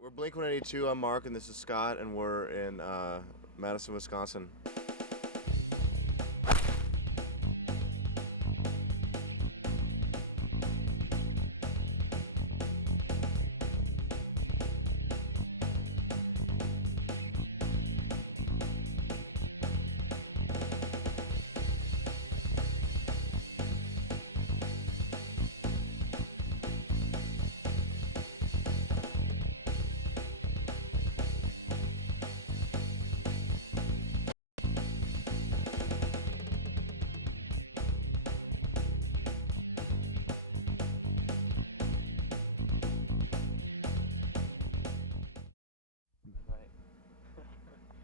We're blink-182. I'm Mark, and this is Scott, and we're in Madison, Wisconsin.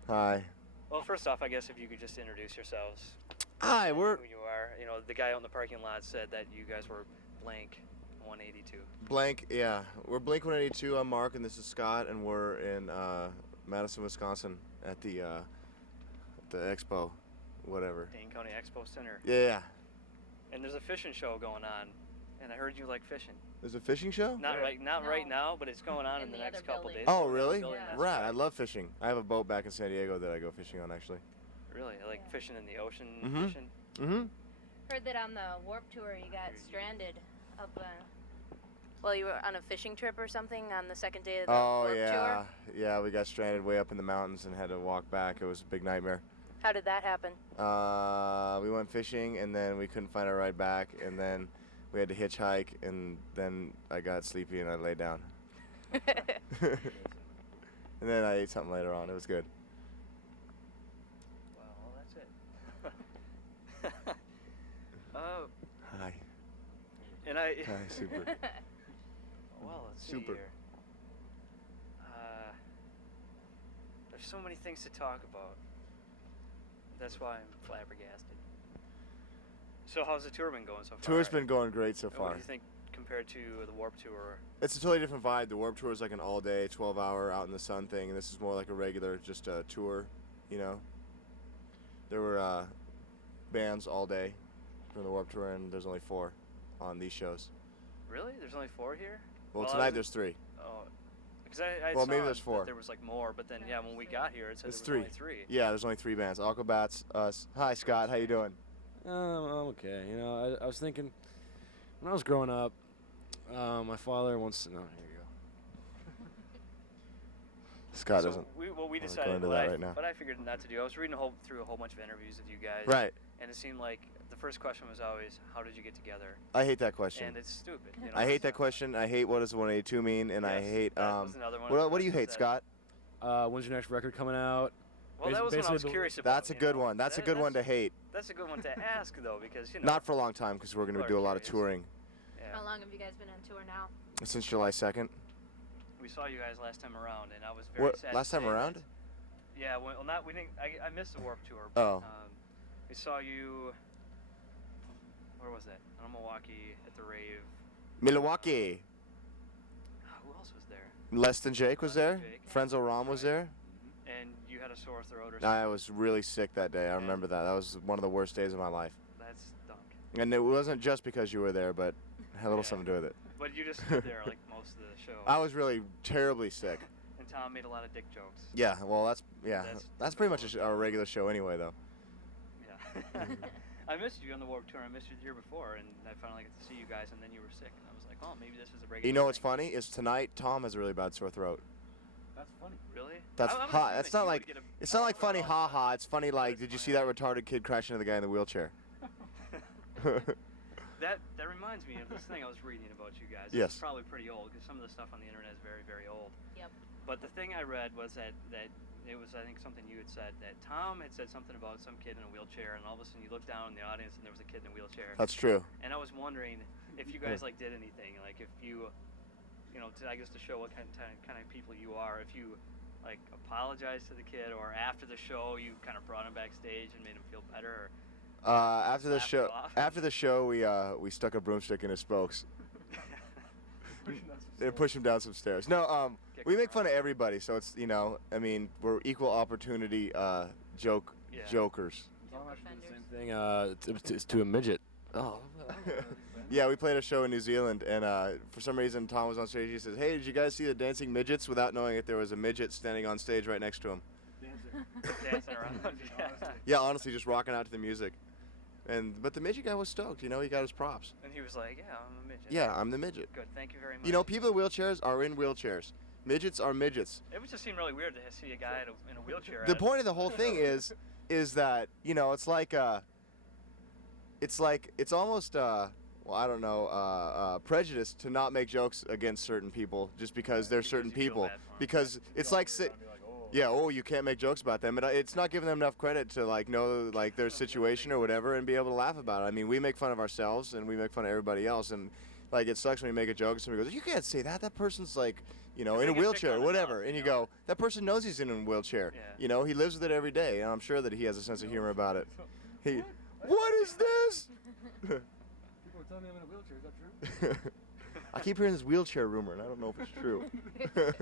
Hi. Well, first off, I guess if you could just introduce yourselves. Hi, we're Who you are. You know, the guy out in the parking lot said that you guys were blank 182. Blank, yeah. We're blink-182. I'm Mark, and this is Scott, and we're in Madison, Wisconsin at the expo, whatever. Dane County Expo Center. Yeah. And there's a fishing show going on, and I heard you like fishing. There's a fishing show? Not right now, but it's going on in the next couple days. Oh, really? Yeah. Right. I love fishing. I have a boat back in San Diego that I go fishing on, actually. Really? I like fishing in the ocean. Mm-hmm. Fishing. Mm-hmm. Heard that on the Warp Tour you got stranded up. Well, you were on a fishing trip or something on the second day of the Warp Tour. Yeah, we got stranded way up in the mountains and had to walk back. It was a big nightmare. How did that happen? We went fishing, and then we couldn't find our ride back, and then we had to hitchhike, and then I got sleepy and I laid down. And then I ate something later on. It was good. Well, that's it. Oh. Hi. And I. Hi, super. Well, let's see Super. here. There's so many things to talk about. That's why I'm flabbergasted. So how's the tour been going so far? Tour's been going great so And far. What do you think compared to the Warp Tour? It's a totally different vibe. The Warped Tour is like an all-day, 12-hour out in the sun thing, and this is more like a regular, just a tour, you know. There were bands all day from the Warped Tour, and there's only 4 on these shows. Really? There's only 4 here? Well, tonight there's 3. Oh, because I Well, saw maybe there's that 4. there was like more, but then yeah, when we got here, it said It's there was 3. only 3. Yeah, there's only 3 bands. Aquabats, us. Hi, Scott. How you doing? I'm okay. You know, I was thinking when I was growing up, my father once. No, here you go. Scott So doesn't. we go decided into what that I, right now. what I figured not to do. I was reading through a whole bunch of interviews with you guys. Right. And it seemed like the first question was always, how did you get together? I hate that question. And it's stupid. You know, I hate it's that not- question. I hate what does 182 mean, and I Yes, hate. that was another one of the What do you hate, questions Scott? When's your next record coming out? Well, that was what I was basically curious about. That's a you good know. one. That's a good one to hate. That's a good one to ask, though, because, you know. Not for a long time, because we're going to People do a are lot of curious. touring Yeah. How long have you guys been on tour now? since July 2nd. We saw you guys last time around, and I was very What, sad. last to time say around? that- Yeah, well, not, we didn't, I missed the Warp Tour. Oh. We saw you, where was that? In Milwaukee at the rave. Milwaukee. Who else was there? Less Than Jake was there. Jake. Frenzo Rom was there. And you had a sore throat or something. I was really sick that day. I remember that. That was one of the worst days of my life. That stunk. And it wasn't just because you were there, but it had a little Yeah. something to do with it. But you just stood there like most of the show. I was really terribly sick. And Tom made a lot of dick jokes. Yeah, well, that's That's pretty much a regular show anyway, though. Yeah. I missed you on the Warp Tour. I missed you the year before, and I finally got to see you guys, and then you were sick, and I was like, oh, maybe this is a regular You know what's thing. funny is tonight Tom has a really bad sore throat. That's funny. Really? That's I'm hot. assuming That's that not you like would get a- it's not like funny Oh, ha ha. It's funny like That's did you funny. see that retarded kid crashing into the guy in the wheelchair? That reminds me of this thing I was reading about you guys. Yes. It's probably pretty old because some of the stuff on the internet is very, very old. Yep. But the thing I read was that it was, I think, something you had said, that Tom had said something about some kid in a wheelchair, and all of a sudden you looked down in the audience and there was a kid in a wheelchair. That's true. And I was wondering if you guys like did anything, like if you know, I guess to show what kind of people you are, if you like apologized to the kid, or after the show you kind of brought him backstage and made him feel better. After the Laughed show, it off. after the show, we stuck a broomstick in his spokes and pushed him down some stairs. No, Kicked we him make fun of around. everybody, so it's I mean, we're equal opportunity jokers. Tom actually did the same thing to a midget. Oh. Yeah, we played a show in New Zealand, and for some reason Tom was on stage. He says, "Hey, did you guys see the dancing midgets?" Without knowing that there was a midget standing on stage right next to him. Dancing around. Yeah, honestly, just rocking out to the music. But the midget guy was stoked. You know, he got his props. And he was like, "Yeah, I'm a midget." Yeah, I'm the midget. Good, thank you very much. You know, people in wheelchairs are in wheelchairs. Midgets are midgets. It would just seem really weird to see a guy in a wheelchair. The point of the whole thing is that, you know, it's almost well, I don't know, prejudice to not make jokes against certain people just because they're certain people. Because it's like, yeah, oh, you can't make jokes about them. It's not giving them enough credit to like know like their situation or whatever and be able to laugh about it. I mean, we make fun of ourselves and we make fun of everybody else, and like it sucks when you make a joke and somebody goes, "You can't say that. That person's like, you know, in a wheelchair or whatever," and you go, "That person knows he's in a wheelchair. Yeah. You know, he lives with it every day, and I'm sure that he has a sense of humor about it." What is this? People are telling me I'm in a wheelchair. Is that true? I keep hearing this wheelchair rumor, and I don't know if it's true. Oh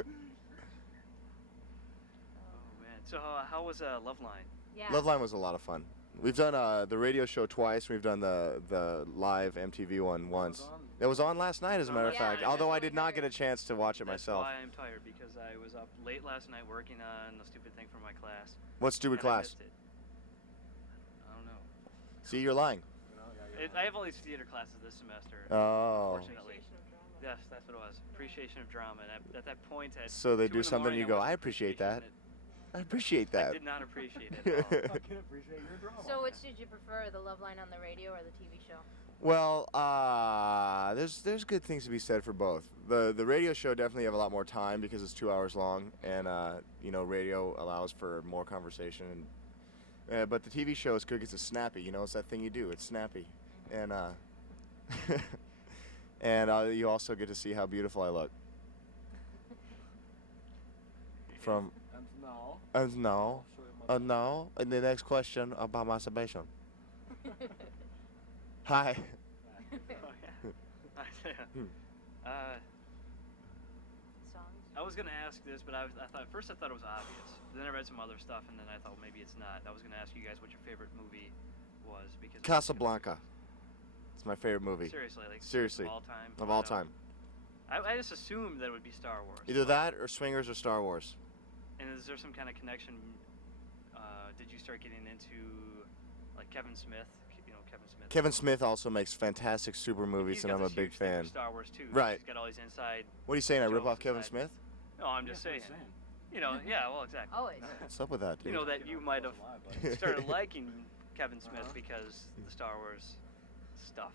man, so how was Loveline? Yeah. Loveline was a lot of fun. We've done the radio show twice. We've done the live MTV one once. It was on last night, as a matter of fact. Yeah, Although I that's did not get a chance to watch it myself. That's why I'm tired, because I was up late last night working on a stupid thing for my class. What stupid and I class? missed it. I don't know. See, you're lying. I have all these theater classes this semester. Oh. Unfortunately. Yes, that's what it was. Appreciation of drama. And at that point, at So they 2 do in the something and morning, you go, watched "I appreciate that." Appreciation I appreciate I that. did not appreciate it at all. I can appreciate your drama. So which did you prefer, the Loveline on the radio or the TV show? Well, there's good things to be said for both. The radio show definitely have a lot more time because it's 2 hours long, and you know, radio allows for more conversation. But the TV show is good because it's snappy. You know, it's that thing you do. It's snappy, and and you also get to see how beautiful I look. And now, and the next question about masturbation. Hi. Songs? I was gonna ask this, but I thought first I thought it was obvious. Then I read some other stuff, and then I thought maybe it's not. I was gonna ask you guys what your favorite movie was, because Casablanca. It's my favorite movie. Seriously, like Seriously. of all time. Of all time. I just assumed that it would be Star Wars. Either that or Swingers or Star Wars. And is there some kind of connection? Did you start getting into like Kevin Smith? You know, Kevin Smith. Kevin Smith also makes fantastic super movies, He's and got I'm a this big huge thing for fan. Star Wars too. Right. He's got all these inside. What are you saying? I rip jokes off Kevin inside. Smith? No, I'm just saying. You know, yeah, well, exactly. Always. What's up with that, dude? You know that you might have started liking Kevin Smith because the Star Wars stuff.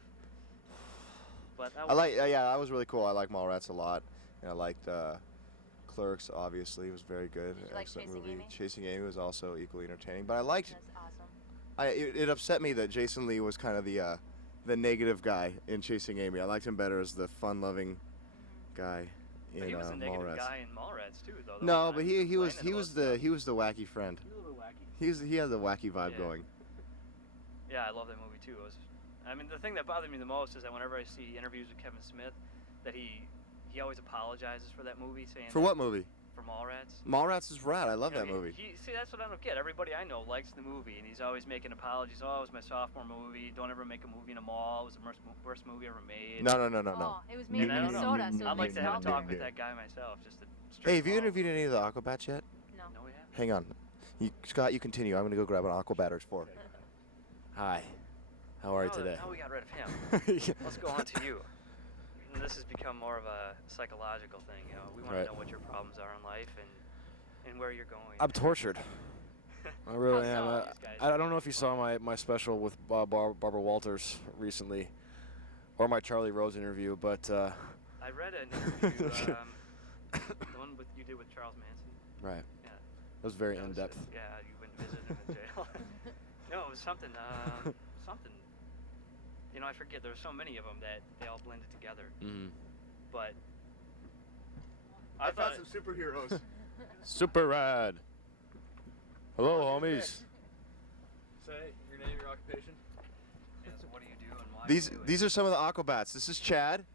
But I like, yeah, that was really cool. I like Mallrats a lot, and I liked Clerks. Obviously, it was very good. Did you like Excellent Chasing movie. Amy? Chasing Amy was also equally entertaining, but I liked. That's awesome. It upset me that Jason Lee was kind of the negative guy in Chasing Amy. I liked him better as the fun-loving guy in But he was a negative Mallrats. guy in Mallrats too, though. No, but he was the wacky friend. He's a little wacky. He had the wacky vibe Yeah. going. Yeah, I love that movie too. I mean, the thing that bothered me the most is that whenever I see interviews with Kevin Smith, that he always apologizes for that movie, saying For that- what movie? For Mallrats. Mallrats is rad. I love You know, that movie. See, that's what I don't get. Everybody I know likes the movie, and he's always making apologies. Oh, it was my sophomore movie. Don't ever make a movie in a mall. It was the worst movie ever made. No. Oh, it was made in And I don't know. Minnesota, so it I'd like makes to it have all a talk better. with that guy myself, just to straight Hey, have you follow. interviewed any of the Aquabats yet? No. No, we haven't. Hang on. Scott, you continue. I'm going to go grab an Aquabatters for. Hi. How are you today? Now we got rid of him. Let's go on to you. And this has become more of a psychological thing. You know, we want Right. to know what your problems are in life and where you're going. I'm tortured. I really How am. so? These guys I don't know if you saw my special with Barbara Walters recently, or my Charlie Rose interview, but I read an interview, the one you did with Charles Manson. Right. Yeah. It was very That was in-depth. Yeah, you went to visit him in jail. No, it was something. Something. You know, I forget. There's so many of them that they all blended together. Mm-hmm. But I thought found some superheroes. super rad. Hello, homies. Say your name, your occupation. Yeah, so what do you do and why? do you do it? These are some of the Aquabats. This is Chad.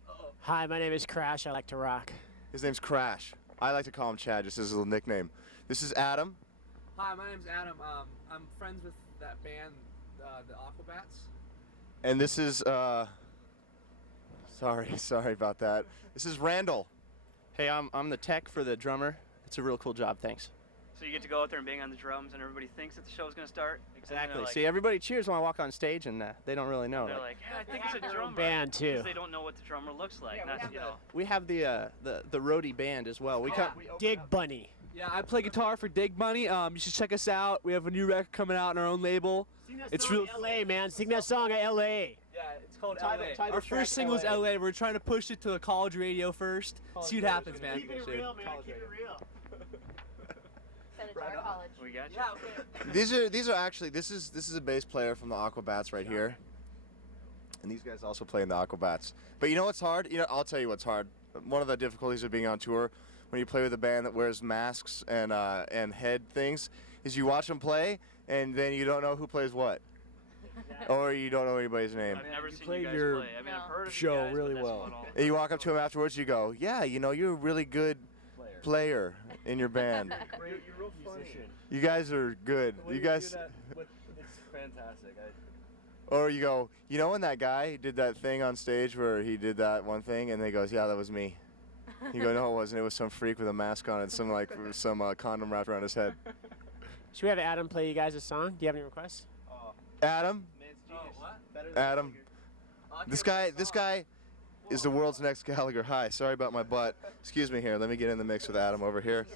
Hi, my name is Crash. I like to rock. His name's Crash. I like to call him Chad, just as a little nickname. This is Adam. Hi, my name's Adam. I'm friends with that band, the Aquabats. And this is Sorry about that. This is Randall. Hey, I'm the tech for the drummer. It's a real cool job, thanks. So you get to go out there and bang on the drums, and everybody thinks that the show's gonna start. Exactly. Like, See, everybody cheers when I walk on stage, and they don't really know. they're like, yeah, I think it's a drummer. Band too. Because they don't know what the drummer looks like. Not, you know. We have the roadie band as well. Dig Bunny. Yeah, I play guitar for Dig Bunny. You should check us out. We have a new record coming out on our own label. It's real. LA, man. Sing that song at LA. Yeah, it's called Title LA. Our track, first single is LA. LA. We're trying to push it to the college radio first. See what happens, man. Keep it real, man. Keep it real. Send it to our college. We got you. Yeah, okay. These are actually this is a bass player from the Aquabats right here, and these guys also play in the Aquabats. But you know what's hard? You know, I'll tell you what's hard. One of the difficulties of being on tour when you play with a band that wears masks and head things is you watch them play and then you don't know who plays what, or you don't know anybody's name. I've never seen played you guys your play. I mean, I've heard of show you guys, really but that's well. about all. And you walk up to them afterwards, you go, "Yeah, you know, you're a really good player in your band. You're real funny. You guys are good. You guys." It's fantastic. Or you go, "You know when that guy did that thing on stage where he did that one thing?" And they goes, "Yeah, that was me." You go, "No, it wasn't. It was some freak with a mask on and some condom wrapped around his head." Should we have Adam play you guys a song? Do you have any requests? Adam, What? Adam, this guy is the world's next Gallagher. Hi, sorry about my butt. Excuse me here. Let me get in the mix with Adam over here.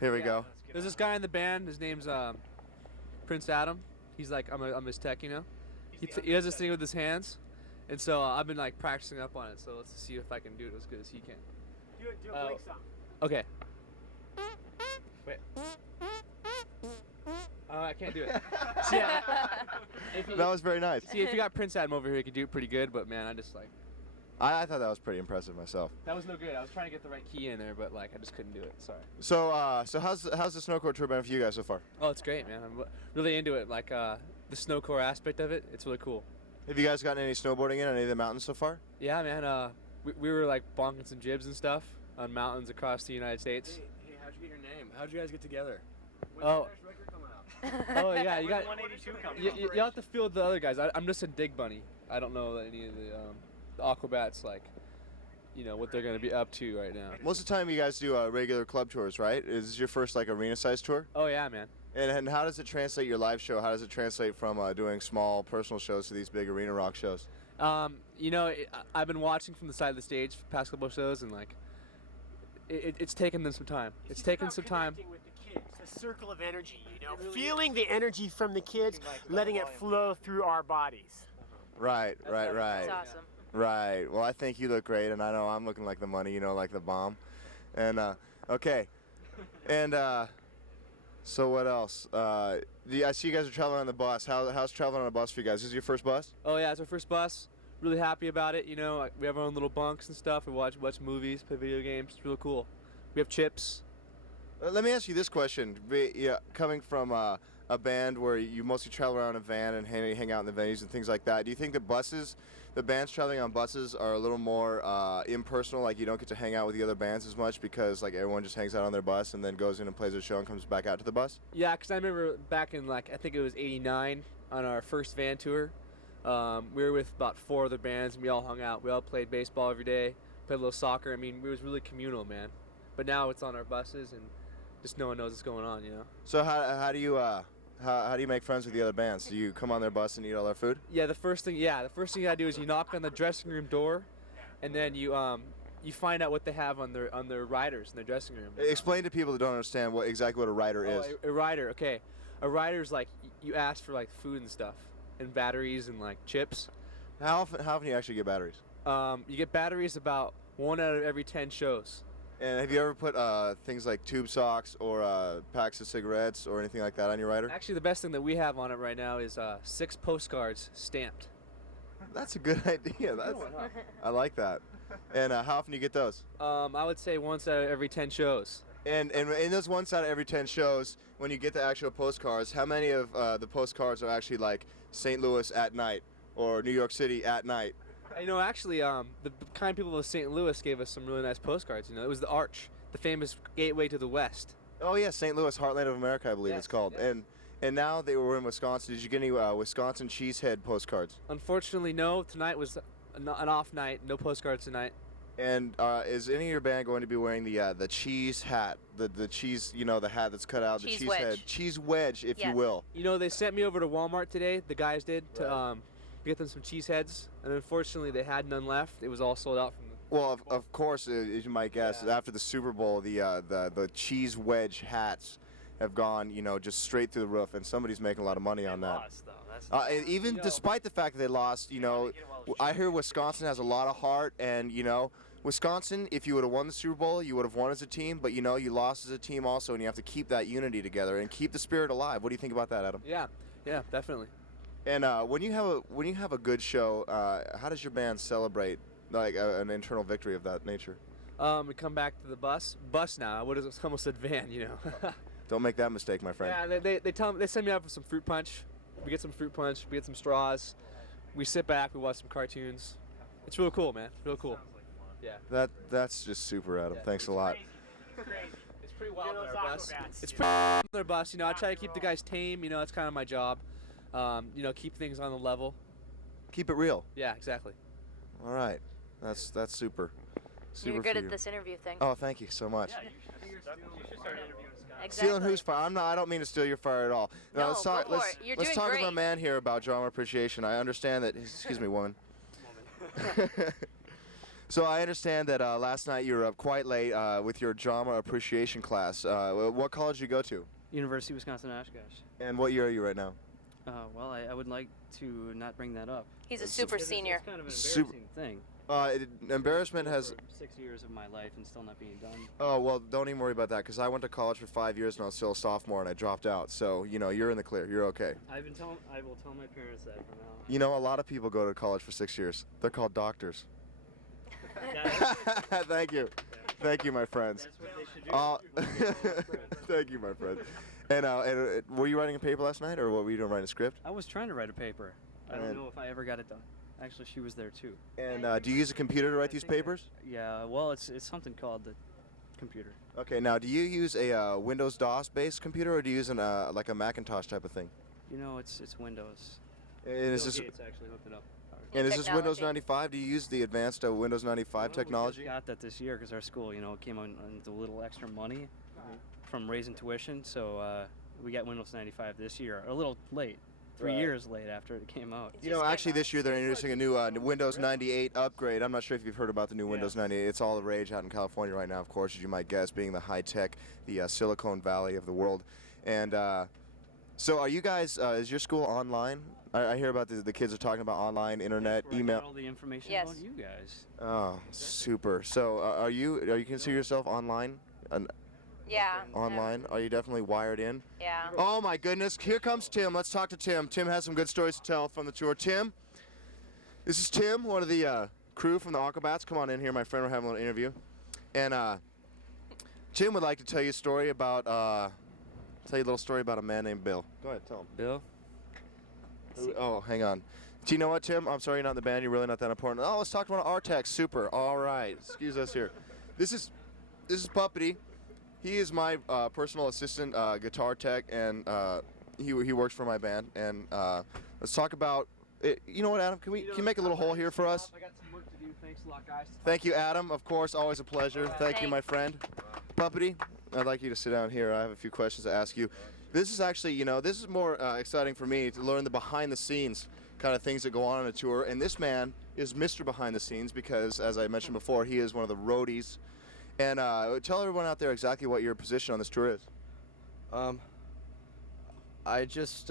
Here we go. There's this guy in the band. His name's Prince Adam. He's like, I'm his tech, you know. He does this thing with his hands, and so I've been like practicing up on it. So let's see if I can do it as good as he can. Do a Blink song. Okay. Wait. Oh, I can't do it. See, That was very nice. see, if you got Prince Adam over here, he could do it pretty good. But man, I just like I thought that was pretty impressive myself. that was no good. I was trying to get the right key in there, but like I just couldn't do it. Sorry. So how's the snowcore tour been for you guys so far? Oh, it's great, man. I'm really into it. Like the snowcore aspect of it, it's really cool. Have you guys gotten any snowboarding in on any of the mountains so far? Yeah, man. We were like bonking some jibs and stuff on mountains across the United States. Hey, how'd you get your name? How'd you guys get together? Oh. Oh yeah, you got. 182 comes You have to field the other guys. I'm just a Dig Bunny. I don't know any of the Aquabats, like, you know, what they're gonna be up to right now. Most of the time you guys do regular club tours, right? Is this your first like arena-sized tour? Oh yeah, man. And how does it translate your live show? How does it translate from doing small personal shows to these big arena rock shows? You know, I've been watching from the side of the stage for the past couple of shows, and like, it's taken them some time. It's taken some time. Connecting with the kids. It's a circle of energy, you know, feeling the energy from the kids, letting it flow through our bodies. Right. That's awesome. Right. Well, I think you look great, and I know I'm looking like the money, you know, like the bomb. And okay. And so what else? I see you guys are traveling on the bus. How's traveling on a bus for you guys? This is your first bus? Oh yeah, it's our first bus. Really happy about it. You know, we have our own little bunks and stuff. We watch movies, play video games. It's really cool. We have chips. Let me ask you this question. Coming from a band where you mostly travel around in a van and hang out in the venues and things like that, do you think the bands traveling on buses are a little more impersonal, like you don't get to hang out with the other bands as much because like everyone just hangs out on their bus and then goes in and plays their show and comes back out to the bus? Yeah, because I remember back in like, I think it was '89 on our first van tour. We were with about 4 other bands and we all hung out. We all played baseball every day, played a little soccer. I mean, it was really communal, man. But now it's on our buses and just no one knows what's going on, you know? So how do you make friends with the other bands? Do you come on their bus and eat all their food? Yeah, the first thing you gotta do is you knock on the dressing room door, and then you find out what they have on their riders in their dressing room. Explain to people that don't understand exactly what a rider is. A rider, okay. A rider's like you ask for like food and stuff, and batteries and like chips. How often do you actually get batteries? You get batteries about 1 out of every 10 shows. And have you ever put things like tube socks or packs of cigarettes or anything like that on your rider? Actually, the best thing that we have on it right now is 6 postcards stamped. That's a good idea. I like that. And how often do you get those? I would say once out of every 10 shows. And in those once out of every 10 shows, when you get the actual postcards, how many of the postcards are actually like St. Louis at night or New York City at night? You know, actually, the kind people of St. Louis gave us some really nice postcards. You know, it was the Arch, the famous gateway to the West. Oh yeah, St. Louis, Heartland of America, I believe it's called. Yes. And now they were in Wisconsin. Did you get any Wisconsin cheesehead postcards? Unfortunately, no. Tonight was an off night, no postcards tonight. And is any of your band going to be wearing the cheese hat, the cheese, the hat that's cut out, Cheese the cheese wedge. head, cheese wedge, if you Yes. will? They sent me over to Walmart today. The guys did to get them some cheese heads, and unfortunately they had none left. It was all sold out from the. Well, of course, as you might guess, after the Super Bowl, the cheese wedge hats have gone, just straight through the roof, and somebody's making a lot of money on that. Lost, though. That's Even despite the fact that they lost, I hear Wisconsin has a lot of heart, and Wisconsin, if you would have won the Super Bowl, you would have won as a team, but you lost as a team also, and you have to keep that unity together and keep the spirit alive. What do you think about that, Adam? Yeah, definitely. And when you have a good show, how does your band celebrate like an internal victory of that nature? We come back to the bus now. What is it? Almost said van, Don't make that mistake, my friend. Yeah, they send me out for some fruit punch. We get some fruit punch. We get some straws. We sit back. We watch some cartoons. It's real cool, man. Real cool. Yeah. That's just super, Adam. Thanks a lot. It's pretty wild on our bus. It's pretty wild on their bus. I try to keep the guys tame. It's kind of my job. Keep things on the level. Keep it real. Yeah, exactly. All right. That's super. You're good for at you. this interview thing. Oh, thank you so much. Yeah, you should start interviewing Scott. Exactly. Stealing whose fire? I don't mean to steal your fire at all. No, let's go talk. for Let's, it. You're let's doing talk to my great. man here about drama appreciation. I understand that. Excuse me, woman. So I understand that last night you were up quite late with your drama appreciation class. What college did you go to? University of Wisconsin-Oshkosh. And what year are you right now? Well, I would like to not bring that up. He's a super senior. It's kind of an Super- embarrassing thing. Embarrassment has. For 6 years of my life and still not being done. Oh, well, don't even worry about that, because I went to college for 5 years and I was still a sophomore and I dropped out. So, you're in the clear. You're okay. I will tell my parents that from now on. A lot of people go to college for 6 years. They're called doctors. Thank you. Thank you, my friends. That's what they should do. Thank you, my friend. And were you writing a paper last night, or what were you doing, writing a script? I was trying to write a paper. I don't And- know if I ever got it done. Actually, she was there too. And do you use a computer to write these papers? Yeah, well, it's something called the computer. Okay, now do you use a Windows DOS-based computer, or do you use like a Macintosh type of thing? It's Windows. And is Bill this Gates actually hooked it up. and is this Windows Technology. 95? Do you use the advanced Windows 95 We technology? got that this year because our school, came on into a little extra money from raising tuition, so we got Windows 95 this year. A little late, 3 Right. years late after it came out. Actually this year they're introducing a new Windows 98 upgrade. I'm not sure if you've heard about the new Windows 98. It's all the rage out in California right now, of course, as you might guess, being the high-tech, the Silicon Valley of the world. And so are you guys, is your school online? I hear about the kids are talking about online, internet, Where I email. got all the information Yes. about you guys. Oh, super. So are you consider yourself online? Yeah. Online? Are you definitely wired in? Yeah. Oh my goodness, here comes Tim. Let's talk to Tim. Tim has some good stories to tell from the tour. Tim, this is Tim, one of the crew from the Aquabats. Come on in here, my friend. We're having a little interview. And Tim would like to tell you a story about, a little story about a man named Bill. Go ahead, tell him. Bill? Oh, hang on. Do you know what, Tim? I'm sorry you're not in the band. You're really not that important. Oh, let's talk to one of our techs. Super. All right. Excuse us here. This is Puppety. He is my personal assistant guitar tech, and he works for my band. And let's talk about it. You know what, Adam? Can you make a little hole here for us? I got some work to do. Thanks a lot, guys. Thank you, Adam. Of course, always a pleasure. Thank you, my friend. Puppety, I'd like you to sit down here. I have a few questions to ask you. This is actually, this is more exciting for me to learn the behind-the-scenes kind of things that go on a tour. And this man is Mr. Behind the Scenes because, as I mentioned before, he is one of the roadies. And tell everyone out there exactly what your position on this tour is. I just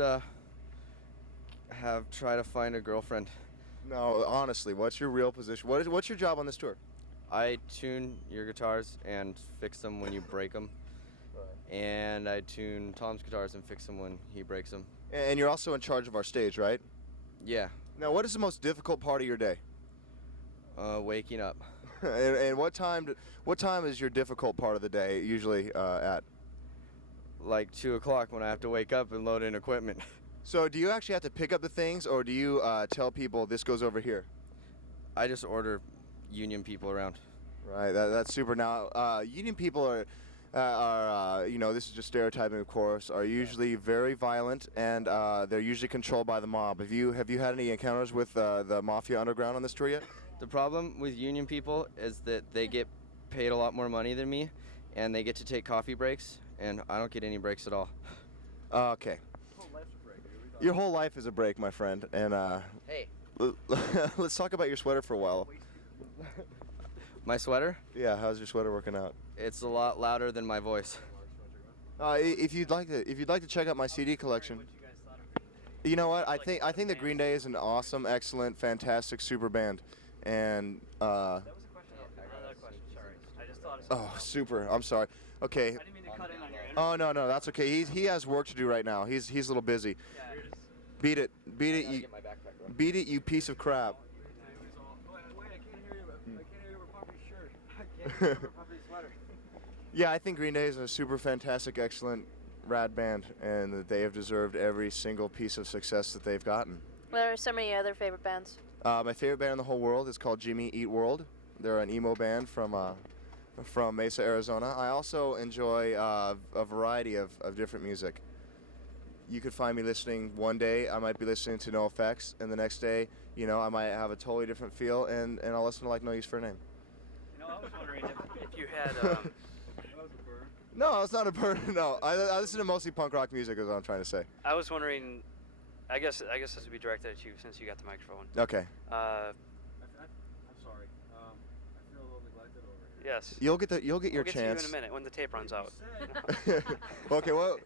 have tried to find a girlfriend. No, honestly, what's your real position? What's your job on this tour? I tune your guitars and fix them when you break them. And I tune Tom's guitars and fix them when he breaks them. And you're also in charge of our stage, right? Yeah. Now, what is the most difficult part of your day? Waking up. and what time is your difficult part of the day usually at? Like 2 o'clock when I have to wake up and load in equipment. So do you actually have to pick up the things, or do you tell people this goes over here? I just order union people around. Right, that's super. Now, union people are, are, this is just stereotyping, of course, are usually very violent, and they're usually controlled by the mob. Have you had any encounters with the Mafia Underground on this tour yet? The problem with union people is that they get paid a lot more money than me, and they get to take coffee breaks, and I don't get any breaks at all. Okay. Your whole life is a break, my friend, and Hey. let's talk about your sweater for a while. My sweater? Yeah, how's your sweater working out? It's a lot louder than my voice. If you'd like to check out my CD collection, you know what? I think that Green Day is an awesome, excellent, fantastic, super band, and That was a question. Another question. Sorry, I just thought of something. oh, super. I'm sorry. Okay. I didn't mean to cut in on your Oh no, that's okay. He has work to do right now. He's a little busy. Yeah, Beat it, you piece of crap. Yeah, I think Green Day is a super fantastic, excellent, rad band, and that they have deserved every single piece of success that they've gotten. What are some of your other favorite bands? My favorite band in the whole world is called Jimmy Eat World. They're an emo band from Mesa, Arizona. I also enjoy a variety of different music. You could find me listening one day, I might be listening to NoFX, and the next day, I might have a totally different feel, and I'll listen to like No Use for a Name. I was wondering if you had. No, it's not a burn. No, I listen to mostly punk rock music, is what I'm trying to say. I was wondering. I guess this would be directed at you since you got the microphone. Okay. I'm sorry. I feel a little neglected over here. Yes. You'll get your We'll get chance. to you in a minute when the tape runs out. Okay, well.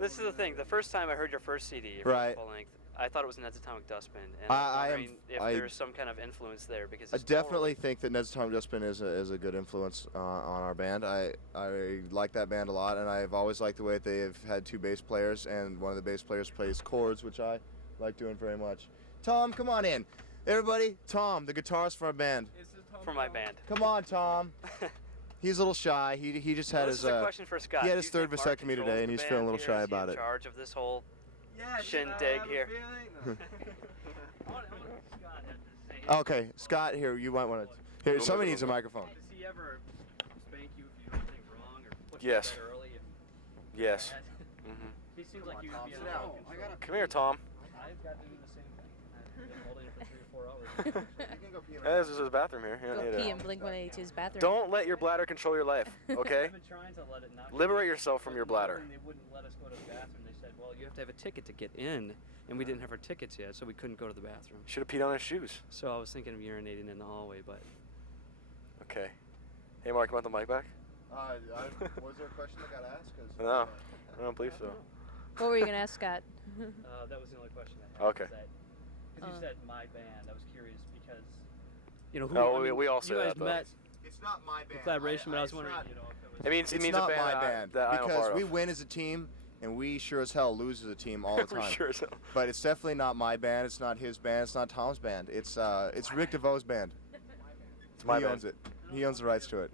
This is the thing. The first time I heard your first CD, your Right. full length, I thought it was Ned's Atomic Dustbin, and I I'm am- wondering if I- there's some kind of influence there because I it's definitely think that Ned's Atomic Dustbin is a good influence on our band. I like that band a lot, and I've always liked the way that they've had two bass players, and one of the bass players plays chords, which I like doing very much. Tom, come on in. Everybody, Tom, the guitarist for our band. for my band. Come on, Tom. He's a little shy. He just had This his is a question for Scott. he had Do his you third think Mark vasectomy controls today, and the he's feeling a band little here? shy Is he about in it. charge of this whole shindig here. Okay, Scott, here you might want to. Here, somebody needs a microphone. Does he ever spank you if you do anything wrong or put Yes. you to bed early? Yes. He seems like you would be in Come here, Tom. I've got to do the same thing. I've been holding it for 3 or 4 hours. Hey, this is his bathroom here. You don't Go need pee it. in Blink-182's bathroom. Don't let your bladder control your life, okay? I've been trying to let it not. Liberate yourself from your bladder. They wouldn't let us go to the bathroom. They said, well, you have to have a ticket to get in, and we didn't have our tickets yet, so we couldn't go to the bathroom. Should have peed on his shoes. So I was thinking of urinating in the hallway, but Okay. Hey, Mark, you want the mic back? Was there a question that got asked? No, I don't believe so. What were you going to ask, Scott? that was the only question I had. Okay. Because you said my band, I was curious because who No, I mean, we all you say guys that, though. met It's not my band. in collaboration, but I was wondering, if it was. It means It's a not band my that band that I'm a because part we of. win as a team, and we sure as hell lose as a team all the We time. sure as hell. But it's definitely not my band. It's not his band. It's not Tom's band. It's Rick DeVoe's band. It's my he band. owns it. He owns the rights to it.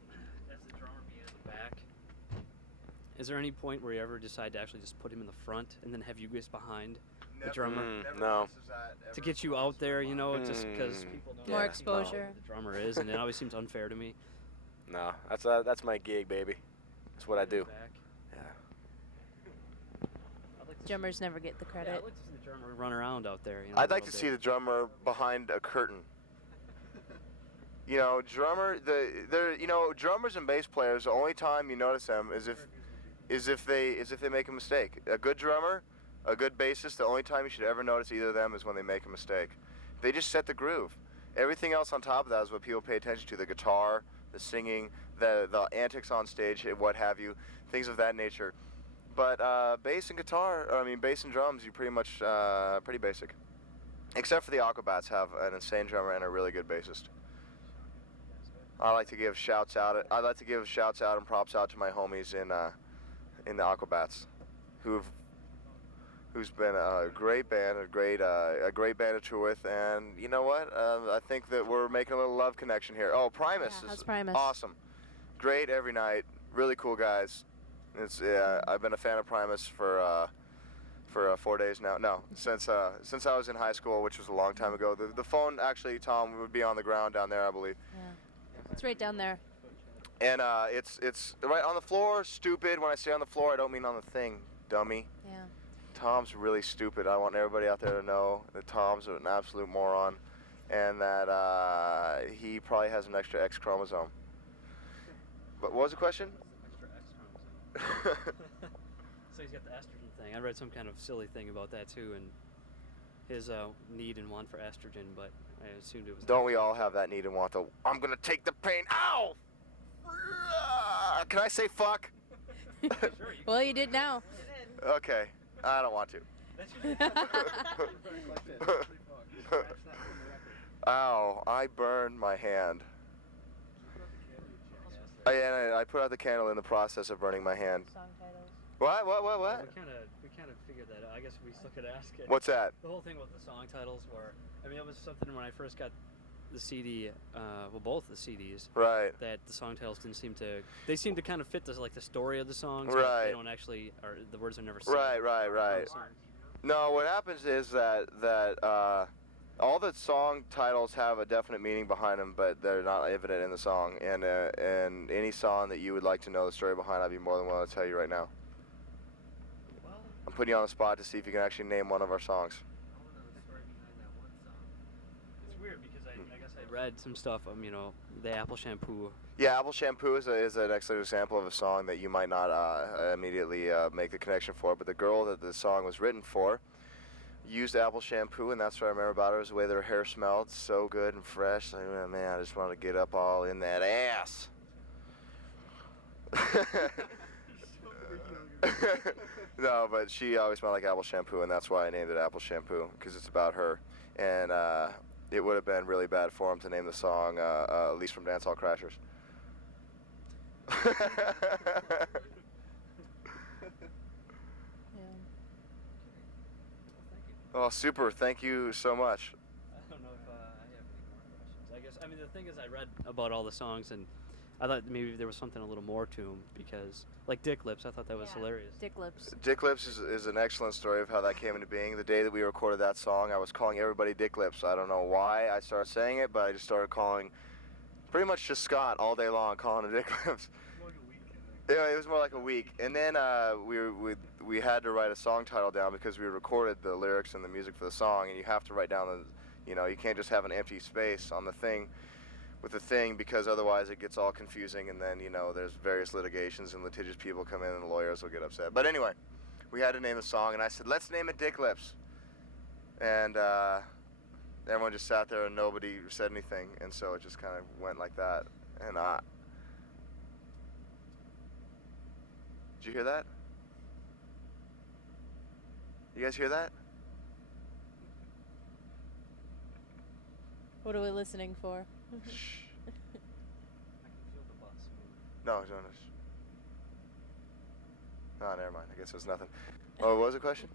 As the drummer being in the back, is there any point where you ever decide to actually just put him in the front and then have you guys behind the drummer No. to get you out there? Just because people know More how exposure. the drummer is, and it always seems unfair to me. No, that's my gig, baby. That's what I do. Back. Yeah. I'd like to Drummers never get the Yeah, credit. I'd like to see the drummer run around out there. I'd like to see the drummer behind a curtain. Drummers and bass players. The only time you notice them is if they make a mistake. A good drummer, a good bassist. The only time you should ever notice either of them is when they make a mistake. They just set the groove. Everything else on top of that is what people pay attention to: the guitar, the singing, the antics on stage, and what have you, things of that nature. But bass and drums, you pretty much pretty basic. Except for the Aquabats have an insane drummer and a really good bassist. I like to give shouts out. I'd like to give shouts out and props out to my homies in the Aquabats, who's been a great band, a great band to tour with, and you know what? I think that we're making a little love connection here. Oh, Primus Yeah, how's is Primus? awesome, great every night, really cool guys. I've been a fan of Primus for 4 days now. No, since I was in high school, which was a long time ago. The phone actually, Tom, would be on the ground down there, I believe. Yeah. It's right down there. And it's right on the floor, stupid. When I say on the floor, I don't mean on the thing, dummy. Yeah. Tom's really stupid. I want everybody out there to know that Tom's an absolute moron, and that he probably has an extra X chromosome. But what was the question? Extra X chromosome. So he's got the estrogen thing. I read some kind of silly thing about that too, and his need and want for estrogen, but I assumed it was. Don't we all have that need and want? The I'm gonna take the pain. Ow! Can I say fuck? Well, you did now. Okay, I don't want to. Ow! I burned my hand. I put out the candle in the process of burning my hand. Song titles. What? We kind of figured that out. I guess we still could ask it. What's that? The whole thing with the song titles were, I mean, it was something when I first got the CD, well, both the CDs. Right. That the song titles didn't seem to, they seem to kind of fit the story of the songs. Right. But they don't actually, or the words are never said. Right. No, what happens is that all the song titles have a definite meaning behind them, but they're not evident in the song. And any song that you would like to know the story behind, I'd be more than willing to tell you right now. I'm putting you on the spot to see if you can actually name one of our songs. It's weird because I guess I read some stuff, the Apple Shampoo. Yeah, Apple Shampoo is an excellent example of a song that you might not immediately make the connection for, but the girl that the song was written for used Apple Shampoo, and that's what I remember about her, was the way that her hair smelled so good and fresh. Like, oh, man, I just wanted to get up all in that ass. No, but she always smelled like Apple Shampoo, and that's why I named it Apple Shampoo, because it's about her. And it would have been really bad for him to name the song At Least from Dancehall Crashers. Oh, super. Thank you so much. I don't know if I have any more questions. I guess, the thing is, I read about all the songs, and I thought maybe there was something a little more to them, because, like Dick Lips, I thought that was hilarious. Dick Lips. Dick Lips is an excellent story of how that came into being. The day that we recorded that song, I was calling everybody Dick Lips. I don't know why I started saying it, but I just started calling pretty much just Scott all day long, calling him Dick Lips. Yeah, it was more like a week. And then we had to write a song title down because we recorded the lyrics and the music for the song, and you have to write down the, you can't just have an empty space on the thing with the thing, because otherwise it gets all confusing, and then, there's various litigations and litigious people come in and the lawyers will get upset. But anyway, we had to name the song, and I said, let's name it Dick Lips. And everyone just sat there and nobody said anything, and so it just kind of went like that. And did you hear that? You guys hear that? What are we listening for? Shh. I can feel the bus move. No. No, never mind. I guess there's nothing. Oh, what was the question?